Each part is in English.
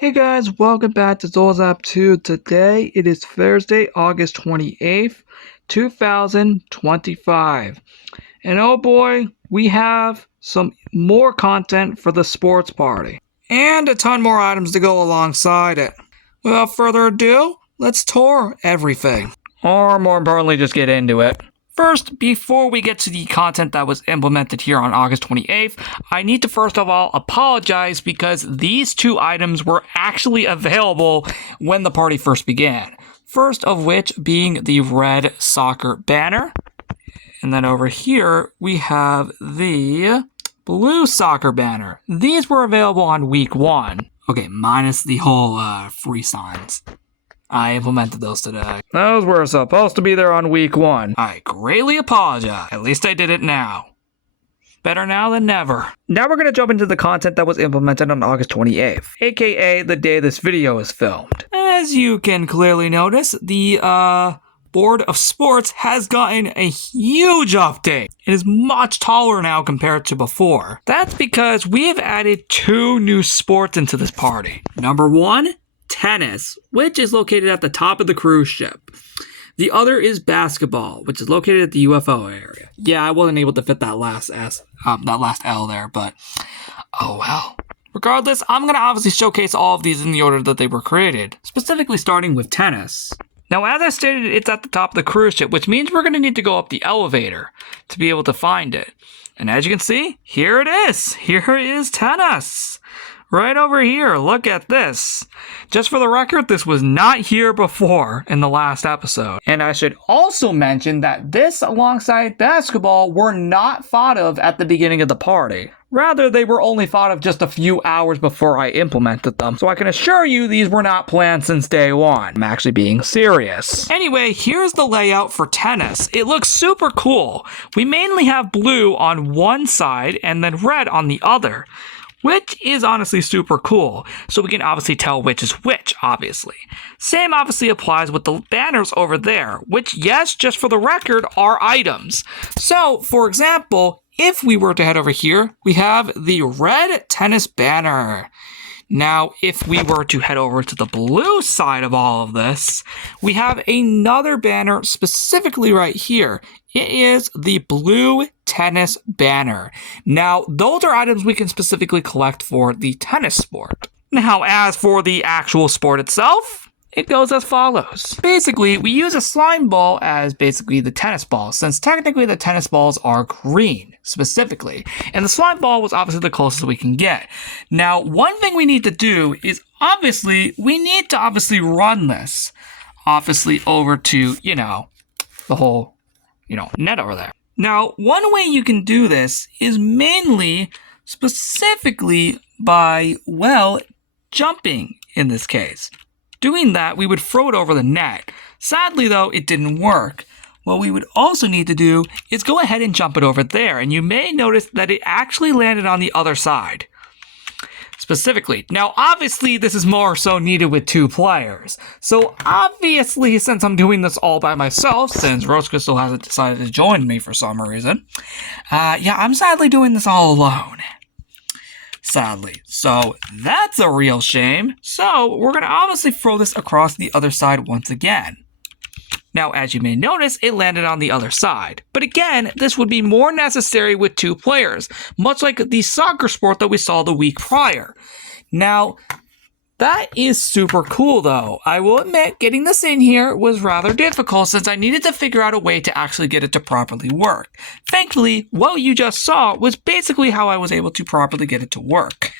Hey guys, welcome back to Zolzap 2. Today it is Thursday, August 28th, 2025. And oh boy, we have some more content for the sports party. And a ton more items to go alongside it. Without further ado, let's tour everything. Or more importantly, just get into it. First, before we get to the content that was implemented here on August 28th, I need to first of all apologize because these two items were actually available when the party first began. First of which being the red soccer banner. And then over here, we have the blue soccer banner. These were available on week 1. Okay, minus the whole free signs. I implemented those today. Those were supposed to be there on week 1. I greatly apologize. At least I did it now. Better now than never. Now we're going to jump into the content that was implemented on August 28th, aka the day this video is filmed. As you can clearly notice, the Board of Sports has gotten a huge update. It is much taller now compared to before. That's because we have added 2 new sports into this party. Number 1, tennis, which is located at the top of the cruise ship. The other is basketball, which is located at the UFO area. Yeah, I wasn't able to fit that last L there, but oh well. Regardless, I'm going to obviously showcase all of these in the order that they were created, specifically starting with tennis. Now, as I stated, it's at the top of the cruise ship, which means we're going to need to go up the elevator to be able to find it. And as you can see, here it is. Here is tennis. Right over here, look at this. Just for the record, this was not here before in the last episode. And I should also mention that this alongside basketball were not thought of at the beginning of the party. Rather, they were only thought of just a few hours before I implemented them. So I can assure you these were not planned since day 1. I'm actually being serious. Anyway, here's the layout for tennis. It looks super cool. We mainly have blue on one side and then red on the other, which is honestly super cool, so we can obviously tell which is which, obviously. Same obviously applies with the banners over there, which, yes, just for the record, are items. So, for example, if we were to head over here, we have the red tennis banner. Now, if we were to head over to the blue side of all of this, we have another banner specifically right here. It is the blue tennis banner. Now, those are items we can specifically collect for the tennis sport. Now, as for the actual sport itself, it goes as follows. Basically, we use a slime ball as basically the tennis ball, since technically the tennis balls are green, specifically. And the slime ball was obviously the closest we can get. Now, one thing we need to do is we need to run this, over to, the whole, net over there. Now, one way you can do this is mainly, specifically by, jumping in this case. Doing that, we would throw it over the net. Sadly, though, it didn't work. What we would also need to do is go ahead and jump it over there, and you may notice that it actually landed on the other side. Specifically. Now, obviously, this is more so needed with 2 players. So, obviously, since I'm doing this all by myself, since Rose Crystal hasn't decided to join me for some reason, I'm sadly doing this all alone. Sadly. So, that's a real shame. So, we're going to obviously throw this across the other side once again. Now, as you may notice, it landed on the other side. But again, this would be more necessary with 2 players, much like the soccer sport that we saw the week prior. Now, that is super cool, though. I will admit, getting this in here was rather difficult since I needed to figure out a way to actually get it to properly work. Thankfully, what you just saw was basically how I was able to properly get it to work.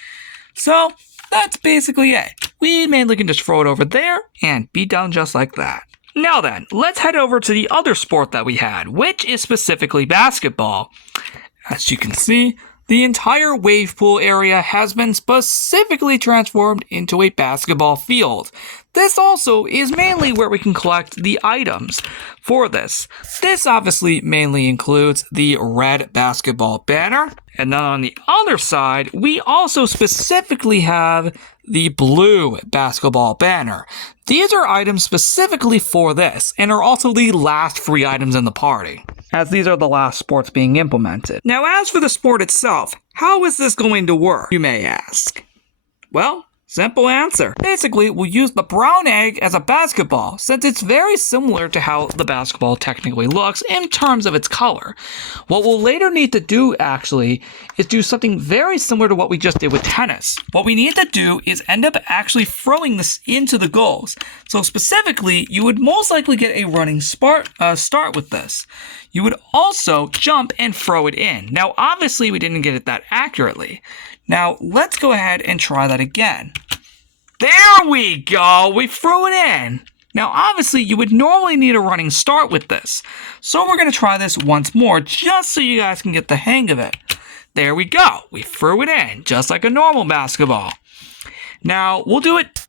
So, that's basically it. We mainly can just throw it over there and be done just like that. Now then, let's head over to the other sport that we had, which is specifically basketball. As you can see, the entire wave pool area has been specifically transformed into a basketball field. This also is mainly where we can collect the items for this. This obviously mainly includes the red basketball banner. And then on the other side, we also specifically have the blue basketball banner. These are items specifically for this, and are also the last free items in the party, as these are the last sports being implemented. Now, as for the sport itself, how is this going to work, you may ask? Well, Simple answer. Basically, we'll use the brown egg as a basketball, since it's very similar to how the basketball technically looks in terms of its color. What we'll later need to do, actually, is do something very similar to what we just did with tennis. What we need to do is end up actually throwing this into the goals. So specifically, you would most likely get a running start with this. You would also jump and throw it in. Now, obviously, we didn't get it that accurately. Now, let's go ahead and try that again. There we go! We threw it in! Now, obviously, you would normally need a running start with this. So we're going to try this once more, just so you guys can get the hang of it. There we go! We threw it in, just like a normal basketball. Now, we'll do it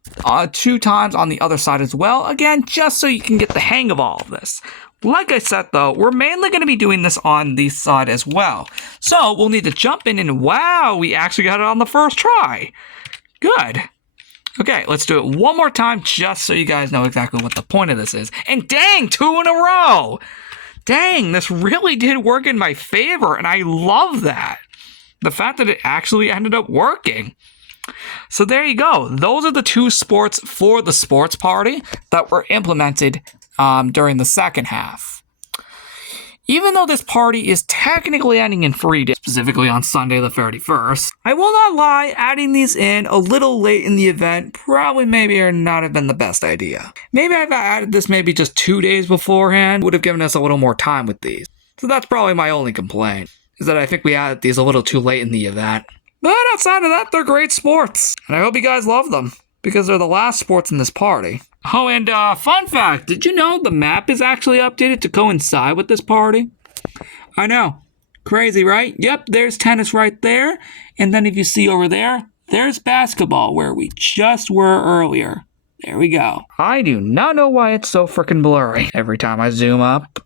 2 times on the other side as well, again, just so you can get the hang of all of this. Like I said, though, we're mainly going to be doing this on the side as well. So we'll need to jump in and wow, we actually got it on the first try. Good. Okay, let's do it one more time just so you guys know exactly what the point of this is. And dang, 2 in a row. Dang, this really did work in my favor, and I love that. The fact that it actually ended up working. So there you go. Those are the 2 sports for the sports party that were implemented during the second half. Even though this party is technically ending in 3 days, specifically on Sunday the 31st, I will not lie, adding these in a little late in the event probably maybe or not have been the best idea. Maybe if I added this maybe just 2 days beforehand, would have given us a little more time with these. So that's probably my only complaint, is that I think we added these a little too late in the event. But outside of that, they're great sports, and I hope you guys love them, because they're the last sports in this party. Oh, and fun fact, did you know the map is actually updated to coincide with this party? I know. Crazy, right? Yep, there's tennis right there. And then if you see over there, there's basketball where we just were earlier. There we go. I do not know why it's so freaking blurry every time I zoom up.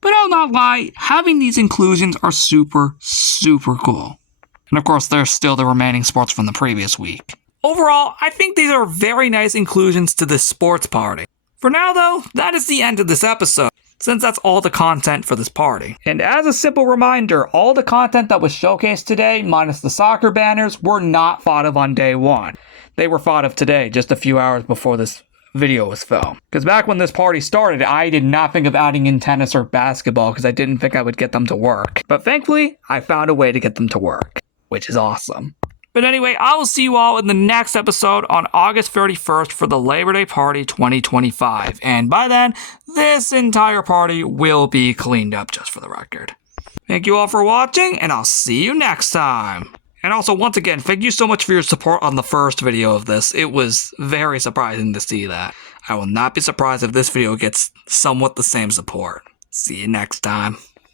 But I'll not lie, having these inclusions are super, super cool. And of course, there's still the remaining sports from the previous week. Overall, I think these are very nice inclusions to this sports party. For now though, that is the end of this episode, since that's all the content for this party. And as a simple reminder, all the content that was showcased today, minus the soccer banners, were not thought of on day 1. They were thought of today, just a few hours before this video was filmed. Because back when this party started, I did not think of adding in tennis or basketball because I didn't think I would get them to work. But thankfully, I found a way to get them to work, which is awesome. But anyway, I will see you all in the next episode on August 31st for the Labor Day Party 2025. And by then, this entire party will be cleaned up, just for the record. Thank you all for watching, and I'll see you next time. And also, once again, thank you so much for your support on the first video of this. It was very surprising to see that. I will not be surprised if this video gets somewhat the same support. See you next time.